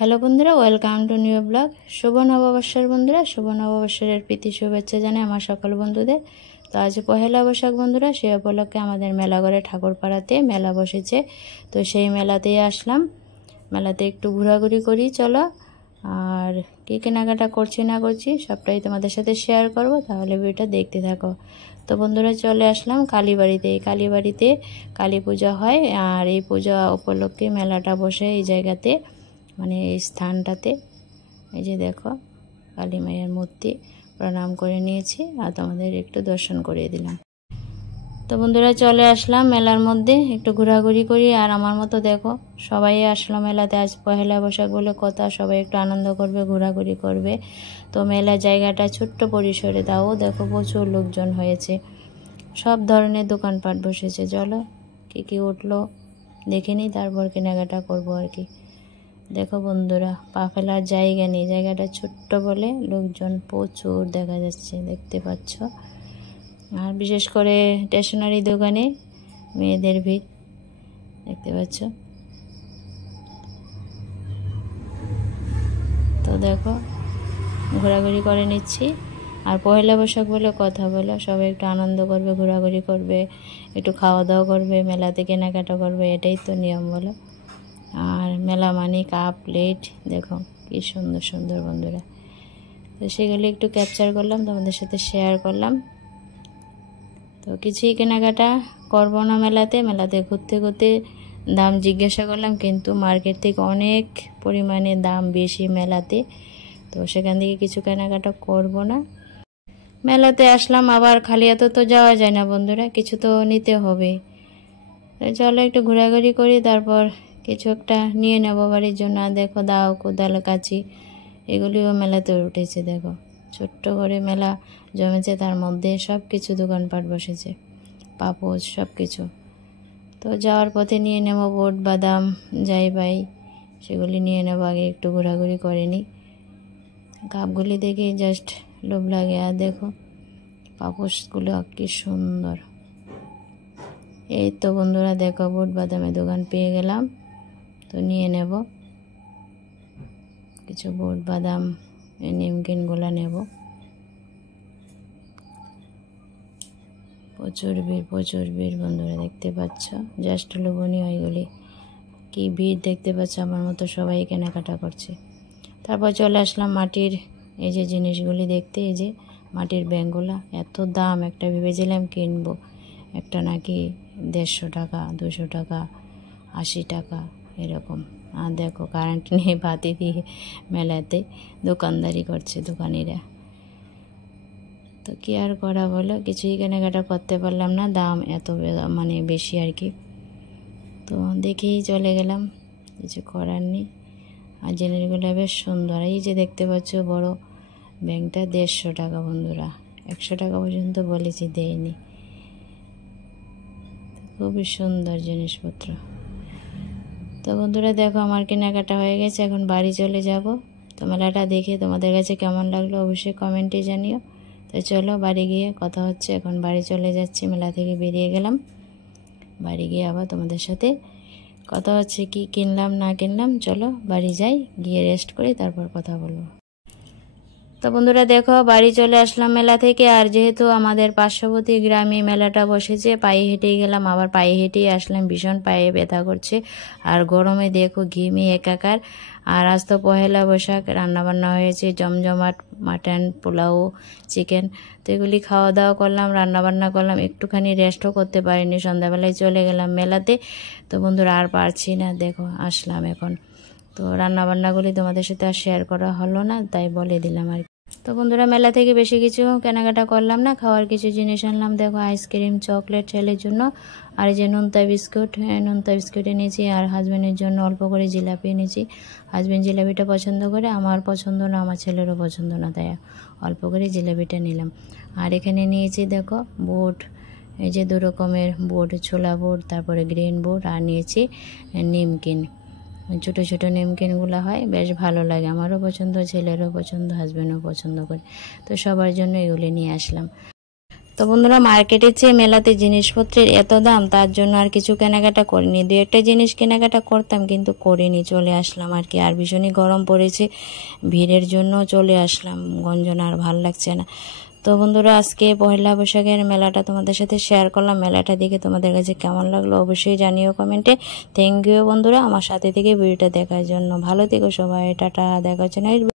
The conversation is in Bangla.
হ্যালো বন্ধুরা, ওয়েলকাম টু নিউ ব্লগ। শুভ নববর্ষের বন্ধুরা, শুভ নববর্ষের প্রীতি শুভেচ্ছা জানাই আমার সকল বন্ধুদের। তো আজ পহেলা বৈশাখ বন্ধুরা, সেই উপলক্ষে আমাদের মেলাঘরে ঠাকুরপাড়াতে মেলা বসেছে। তো সেই মেলাতেই আসলাম। মেলাতে একটু ঘোরাঘুরি করি চলো। আর কী কেনাকাটা করছি না করছি সবটাই তোমাদের সাথে শেয়ার করব, তাহলে ভিডিওটা দেখতে থাকো। তো বন্ধুরা, চলে আসলাম কালীবাড়িতে। এই কালীবাড়িতে কালী পূজা হয়, আর এই পূজা উপলক্ষে মেলাটা বসে এই জায়গাতে, মানে এই স্থানটাতে। এই যে দেখো কালী মায়ের মূর্তি, প্রণাম করে নিয়েছি আর তোমাদের একটু দর্শন করিয়ে দিলাম। তো বন্ধুরা, চলে আসলাম মেলার মধ্যে, একটু ঘোরাঘুরি করি। আর আমার মতো দেখো সবাই আসলো মেলাতে। আজ পহেলা বৈশাখ বলে কথা, সবাই একটু আনন্দ করবে, ঘোরাঘুরি করবে। তো মেলার জায়গাটা ছোট্ট পরিসরে, তাও দেখো প্রচুর লোকজন হয়েছে। সব ধরনের দোকানপাট বসেছে। চলো কী কী উঠলো দেখে নিই, তারপর কেনাকাটা করবো আর কি। দেখো বন্ধুরা, পা ফেলার জায়গা নেই, জায়গাটা ছোট্ট বলে লোকজন প্রচুর দেখা যাচ্ছে, দেখতে পাচ্ছ। আর বিশেষ করে স্টেশনারি দোকানে মেয়েদের ভিড় দেখতে পাচ্ছ। তো দেখো ঘোরাঘুরি করে নিচ্ছি। আর পয়লা বৈশাখ বলে কথা বলো, সবাই একটু আনন্দ করবে, ঘোরাঘুরি করবে, একটু খাওয়া দাওয়া করবে, মেলাতে কেনাকাটা করবে, এটাই তো নিয়ম বলো। আর মেলা মানে কাপ প্লেট দেখো কি সুন্দর সুন্দর বন্ধুরা। তো সেগুলি একটু ক্যাপচার করলাম, তোমাদের সাথে শেয়ার করলাম। তো কিছুই কেনাকাটা করবো না মেলাতে ঘুরতে ঘুরতে দাম জিজ্ঞাসা করলাম, কিন্তু মার্কেট থেকে অনেক পরিমাণে দাম বেশি মেলাতে। তো সেখান থেকে কিছু কেনাকাটা করব না। মেলাতে আসলাম, আবার খালি হাতে তো যাওয়া যায় না বন্ধুরা, কিছু তো নিতে হবে। চলো একটু ঘোরাঘুরি করি, তারপর কিছু একটা নিয়ে নেব বাড়ির জন্য। আর দেখো দাও, কোদাল, কাঁচি এগুলিও মেলাতে উঠেছে। দেখো ছোট্ট করে মেলা জমেছে, তার মধ্যে সব কিছু দোকানপাট বসেছে, পাপোশ সব কিছু। তো যাওয়ার পথে নিয়ে নেব বোট, বাদাম, যাই পাই সেগুলি নিয়ে নেব। আগে একটু ঘোরাঘুরি করে নিই। কাপগুলি দেখে জাস্ট লোভ লাগে। আর দেখো পাপোশগুলো কি সুন্দর। এই তো বন্ধুরা দেখো বোট বাদামের দোকান পেয়ে গেলাম, তো নিয়ে নেব কিছু বোট বাদাম, নিমকিনগুলো নেব। প্রচুর ভিড় বন্ধুরা, দেখতে পাচ্ছ, জাস্ট লোভনীয় এগুলি। কি ভিড় দেখতে পাচ্ছ, আমার মতো সবাই কেনাকাটা করছে। তারপর চলে আসলাম মাটির এই যে জিনিসগুলি দেখতে। এই যে মাটির ব্যাঙগুলা, এত দাম। একটা ভেবেছিলাম কিনবো, একটা নাকি 150 টাকা, 200 টাকা, 80 টাকা এরকম। আর দেখো কারেন্ট নেই, বাতি দিয়ে মেলাতে দোকানদারি করছে দোকানিরা। তো কি আর করা বলো, কিছুই কেনাকাটা করতে পারলাম না, দাম এত মানে বেশি আর কি। তো দেখেই চলে গেলাম, কিছু করার নেই। আর জিনিসগুলো বেশ সুন্দর। এই যে দেখতে পাচ্ছ বড় ব্যাংকটা 150 টাকা বন্ধুরা, 100 টাকা পর্যন্ত বলেছি, দেয়নি। খুবই সুন্দর জিনিসপত্র। তো বন্ধুরা দেখো আমার কেনাকাটা হয়ে গেছে, এখন বাড়ি চলে যাব। তো মেলাটা দেখে তোমাদের কাছে কেমন লাগলো অবশ্যই কমেন্টে জানিও। তো চলো বাড়ি গিয়ে কথা হচ্ছে। এখন বাড়ি চলে যাচ্ছি, মেলা থেকে বেরিয়ে গেলাম। বাড়ি গিয়ে আবার তোমাদের সাথে কথা হচ্ছে, কি কিনলাম না কিনলাম। চলো বাড়ি যাই, গিয়ে রেস্ট করি, তারপর কথা বলবো। তো বন্ধুরা দেখো বাড়ি চলে আসলাম মেলা থেকে। আর যেহেতু আমাদের পার্শ্ববর্তী গ্রামে মেলাটা বসেছে, পায়ে হেঁটেই গেলাম, আবার পায়ে হেঁটেই আসলাম। ভীষণ পায়ে ব্যথা করছে, আর গরমে দেখো ঘিমি একাকার। আর আজ তো পহেলা বৈশাখ, রান্নাবান্না হয়েছে জমজমাট, মাটন, পোলাও, চিকেন। তো এগুলি খাওয়া দাওয়া করলাম, রান্নাবান্না করলাম, একটুখানি রেস্টও করতে পারিনি। সন্ধ্যাবেলায় চলে গেলাম মেলাতে। তো বন্ধুরা আর পারছি না, দেখো আসলাম এখন। তো রান্নাবান্নাগুলি তোমাদের সাথে আর শেয়ার করা হলো না, তাই বলে দিলাম আর কি। তো বন্ধুরা মেলা থেকে বেশি কিছু কেনাকাটা করলাম না, খাওয়ার কিছু জিনিস আনলাম। দেখো আইসক্রিম, চকলেট ছেলের জন্য, আর এই যে নোনতা বিস্কুট, নোনতা বিস্কুট এনেছি। আর হাজব্যান্ডের জন্য অল্প করে জিলাপি এনেছি। হাজব্যান্ড জিলাপিটা পছন্দ করে, আমার পছন্দ না, আমার ছেলেরও পছন্দ না, তাই অল্প করে জিলাপিটা নিলাম। আর এখানে নিয়েছি দেখো বোট, এই যে 2 রকমের বোট, ছোলা বোট, তারপরে গ্রিন বোট। আর নিয়েছি নিমকিন, ছোটো ছোটো নিমকিনগুলো হয়, বেশ ভালো লাগে, আমারও পছন্দ, ছেলেরও পছন্দ, হাজব্যান্ডও পছন্দ করে। তো সবার জন্য এগুলি নিয়ে আসলাম। তো বন্ধুরা, মার্কেটের চেয়ে মেলাতে জিনিসপত্রের এত দাম, তার জন্য আর কিছু কেনাকাটা করিনি। দু একটা জিনিস কেনাকাটা করতাম কিন্তু করিনি, চলে আসলাম আর কি। আর ভীষণই গরম পড়েছে, ভিড়ের জন্য চলে আসলাম গঞ্জনা, আর ভাল লাগছে না। তো বন্ধুরা, আজকে পহেলা বৈশাখের মেলাটা তোমাদের সাথে শেয়ার করলাম। মেলাটা দেখে তোমাদের কাছে কেমন লাগলো অবশ্যই জানিও কমেন্টে। থ্যাংক ইউ বন্ধুরা আমার সাথে থেকে ভিডিওটা দেখার জন্য। ভালো থেকো সবাই, টাটা, দেখা হচ্ছে না।